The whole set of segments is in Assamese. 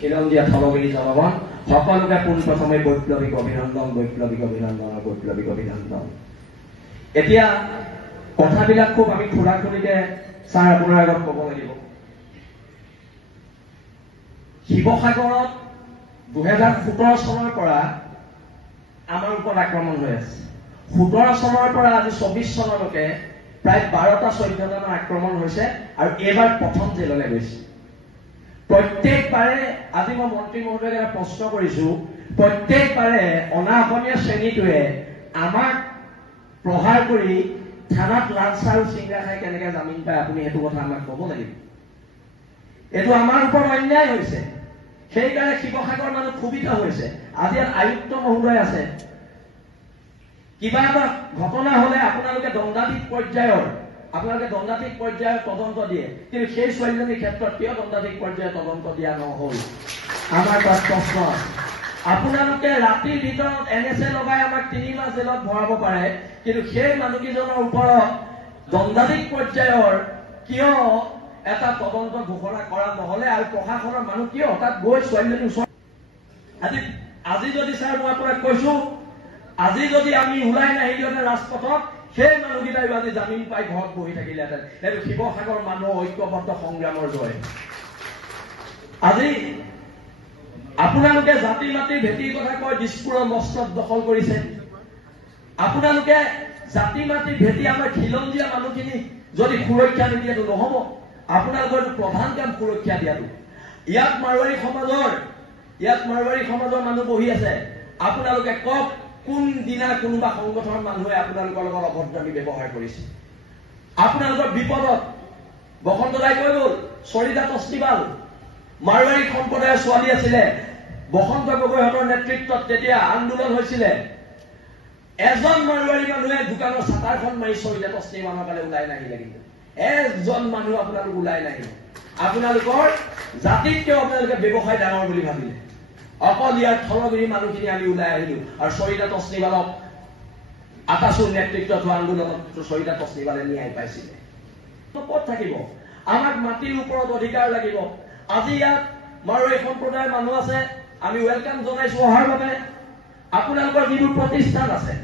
খিলঞ্জীয়া থলগিৰি জনগণ সকলোকে পোনপ্ৰথমে বৈপ্লৱিক অভিনন্দন, বৈপ্লৱিক অভিনন্দন আৰু বৈপ্লৱিক অভিনন্দন। এতিয়া কথাবিলাক খুব আমি খোলাখুলিকে ছাৰ আপোনাৰ আগত ক'ব লাগিব। শিৱসাগৰত 2017 চনৰ পৰা আমাৰ ওপৰত আক্ৰমণ হৈ আছে। 17 চনৰ পৰা আজি 24 চনলৈকে প্ৰায় 12-14টা আক্ৰমণ হৈছে আৰু এইবাৰ প্ৰথম জেললৈ গৈছে। প্ৰত্যেকবাৰে আজি মই মন্ত্ৰী মহোদয়ক এটা প্ৰশ্ন কৰিছো, প্ৰত্যেকবাৰে অনা অসমীয়া শ্ৰেণীটোৱে আমাক প্ৰহাৰ কৰি থানাত লাঞ্চ আৰু চিংৰা খাই কেনেকে জামিন পায় আপুনি সেইটো কথা আমাক ক'ব লাগিব। এইটো আমাৰ ওপৰত অন্যায় হৈছে, সেইকাৰণে শিৱসাগৰ মানুহ ক্ষোভিত হৈছে। আজি ইয়াত আয়ুক্ত মহোদয় আছে, কিবা এটা ঘটনা হলে আপোনালোকে দণ্ডাধীশ পৰ্যায়ৰ তদন্ত দিয়ে, কিন্তু সেই ছোৱালীজনীৰ ক্ষেত্ৰত কিয় দণ্ডাধীশ পৰ্যায়ৰ তদন্ত দিয়া নহল? আমাৰ তাত প্ৰশ্ন আছে। আপোনালোকে ৰাতিৰ ভিতৰত NSA লগাই আমাক 3 মাহ জেলত ভৰাব পাৰে, কিন্তু সেই মানুহকেইজনৰ ওপৰত দণ্ডাধীশ পৰ্যায়ৰ কিয় এটা তদন্ত ঘোষণা কৰা নহলে? আৰু প্ৰশাসনৰ মানুহ কিয় হঠাৎ গৈ ছোৱালীজনীৰ ওচৰত আজি যদি ছাৰ মই আপোনাক কৈছো, আজি যদি আমি ওলাই নাহিলোহেঁতেন ৰাজপথত, সেই মানুহকেইটাই আজি জামিন পাই ঘৰত বহি থাকিলেহেঁতেন। সেইটো শিৱসাগৰ মানুহৰ ঐক্যবদ্ধ সংগ্ৰামৰ জয়। আজি আপোনালোকে জাতি মাতি ভেটিৰ কথা কয়, দিছপুৰৰ মস্তত দখল কৰিছে। আপোনালোকে জাতি মাতি ভেটি আমাৰ খিলঞ্জীয়া মানুহখিনি যদি সুৰক্ষা নিদিয়েতো নহব। আপোনালোকৰ প্ৰধান কাম সুৰক্ষা দিয়াটো। ইয়াত মাৰোৱাৰী সমাজৰ মানুহ বহি আছে। আপোনালোকে কওক, কোনদিনা কোনোবা সংগঠনৰ মানুহে আপোনালোকৰ লগত অভদ্ৰামী ব্যৱহাৰ কৰিছে? আপোনালোকৰ বিপদত বসন্ত দাই কৈ গল, চৰিতা তস্তিবাল মাৰোৱাৰী সম্প্ৰদায়ৰ ছোৱালী আছিলে, বসন্ত গগৈহঁতৰ নেতৃত্বত তেতিয়া আন্দোলন হৈছিলে। এজন মাৰোৱাৰী মানুহে দোকানৰ চাটাৰখন মাৰি চৰিতা তস্তিবালৰ কাৰণে ওলাই নাহিলে, কিন্তু এজন মানুহ আপোনালোক ওলাই নাহিলে। আপোনালোকৰ জাতিত কিয় আপোনালোকে ব্যৱসায় ডাঙৰ বুলি ভাবিলে? অকল ইয়াৰ থলগিৰি মানুহখিনি আমি ওলাই আহিলো আৰু চৰিতা তস্তিবালক আকাশুৰ নেতৃত্বত হোৱা আন্দোলনত চৰিতা তস্তিবালে ন্যায় পাইছিলে। ক'ত থাকিব? আমাক মাটিৰ ওপৰত অধিকাৰ লাগিব। আজি ইয়াত মাৰোৱাৰী সম্প্ৰদায়ৰ মানুহ আছে, আমি ৱেলকাম জনাইছো অহাৰ বাবে। আপোনালোকৰ যিবোৰ প্ৰতিষ্ঠান আছে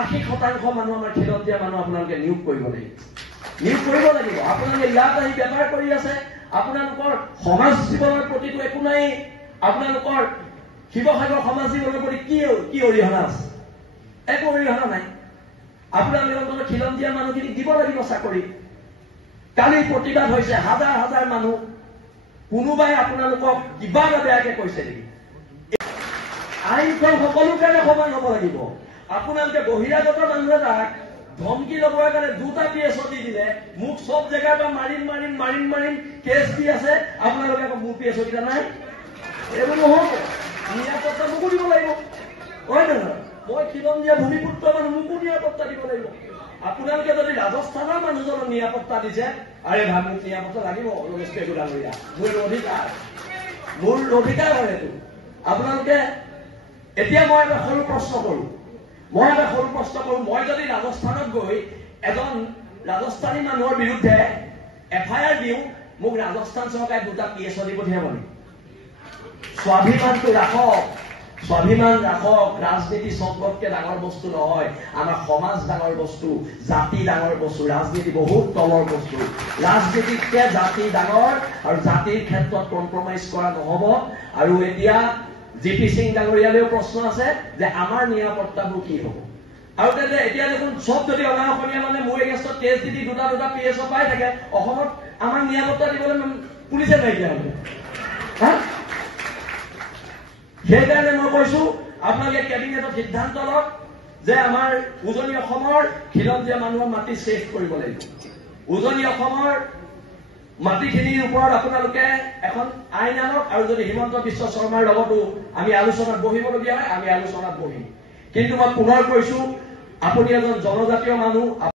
80% মানুহ আমাৰ খিলঞ্জীয়া মানুহ আপোনালোকে নিয়োগ কৰিব লাগিব। আপোনালোকে ইয়াত আহি বেপাৰ কৰি আছে, আপোনালোকৰ সমাজ জীৱনৰ প্ৰতিটো একো নাই। আপোনালোকৰ শিৱসাগৰ সমাজ জীৱনৰ প্ৰতি কি অৰিহণা আছে? একো অৰিহণা নাই। আপোনালোকৰ খিলঞ্জীয়া মানুহখিনিক দিব লাগিব চাকৰি। কালি প্ৰতিবাদ হৈছে, হাজাৰ হাজাৰ মানুহ। কোনোবাই আপোনালোকক কিবা এটা বেয়াকে কৈছে নেকি? আইনখন সকলোৰ কাৰণে সমান হব লাগিব। আপোনালোকে বহিৰাগত মানুহ এটাক ধমকি লবৰ কাৰণে 2টা PSO দি দিলে, মোক চব জেগাৰ পৰা মাৰিম কেছ দি আছে। আপোনালোকে আকৌ মোৰ PSO কেইটা নাই। এইবোৰ নহব। নিৰাপত্তা মোকো দিব লাগিব, হয় নহয়? মই খিলঞ্জীয়া ভূমিপুত্ৰ মানুহ, মোকো নিৰাপত্তা দিব লাগিব। আপোনালোকে যদি ৰাজস্থানৰ মানুহজনক নিৰাপত্তা দিছে, আৰে ভাই মোক নিৰাপত্তা লাগিব, মোৰ অধিকাৰ হয় এইটো। আপোনালোকে এতিয়া মই এটা সৰু প্ৰশ্ন কৰো, মই যদি ৰাজস্থানত গৈ এজন ৰাজস্থানী মানুহৰ বিৰুদ্ধে FIR দিওঁ, মোক ৰাজস্থান চৰকাৰে 2টা PSO দি পঠিয়াব নেকি? স্বাভিমান ৰাখক। ৰাজনীতি চবতকে ডাঙৰ বস্তু নহয়। আমাৰ সমাজ ডাঙৰ বস্তু, জাতি ডাঙৰ বস্তু, ৰাজনীতি বহুত তলৰ বস্তু। ৰাজনীতিতকে জাতি ডাঙৰ আৰু জাতিৰ ক্ষেত্ৰত কম্প্ৰমাইজ কৰা নহব। আৰু এতিয়া GP সিং ডাঙৰীয়ালৈও প্ৰশ্ন আছে যে আমাৰ নিৰাপত্তাবোৰ কি হব? আৰু এতিয়া দেখোন চব যদি অনা অসমীয়া মানে মোৰ এগেইনষ্টত কেছ দি 2টা PSO পাই থাকে, অসমত আমাৰ নিৰাপত্তা দিবলৈ পুলিচে নাইকিয়া হব। সেইকাৰণে মই কৈছো, আপোনালোকে কেবিনেটত সিদ্ধান্ত লওক যে আমাৰ উজনি অসমৰ খিলঞ্জীয়া মানুহৰ মাটি ছেভ কৰিব লাগিব। উজনি অসমৰ মাটিখিনিৰ ওপৰত আপোনালোকে এখন আইন আনক। আৰু যদি হিমন্ত বিশ্ব শৰ্মাৰ লগতো আমি আলোচনাত বহিবলগীয়া হয়, আমি আলোচনাত বহিম। কিন্তু মই পুনৰ কৈছো, আপুনি এজন জনজাতীয় মানুহ।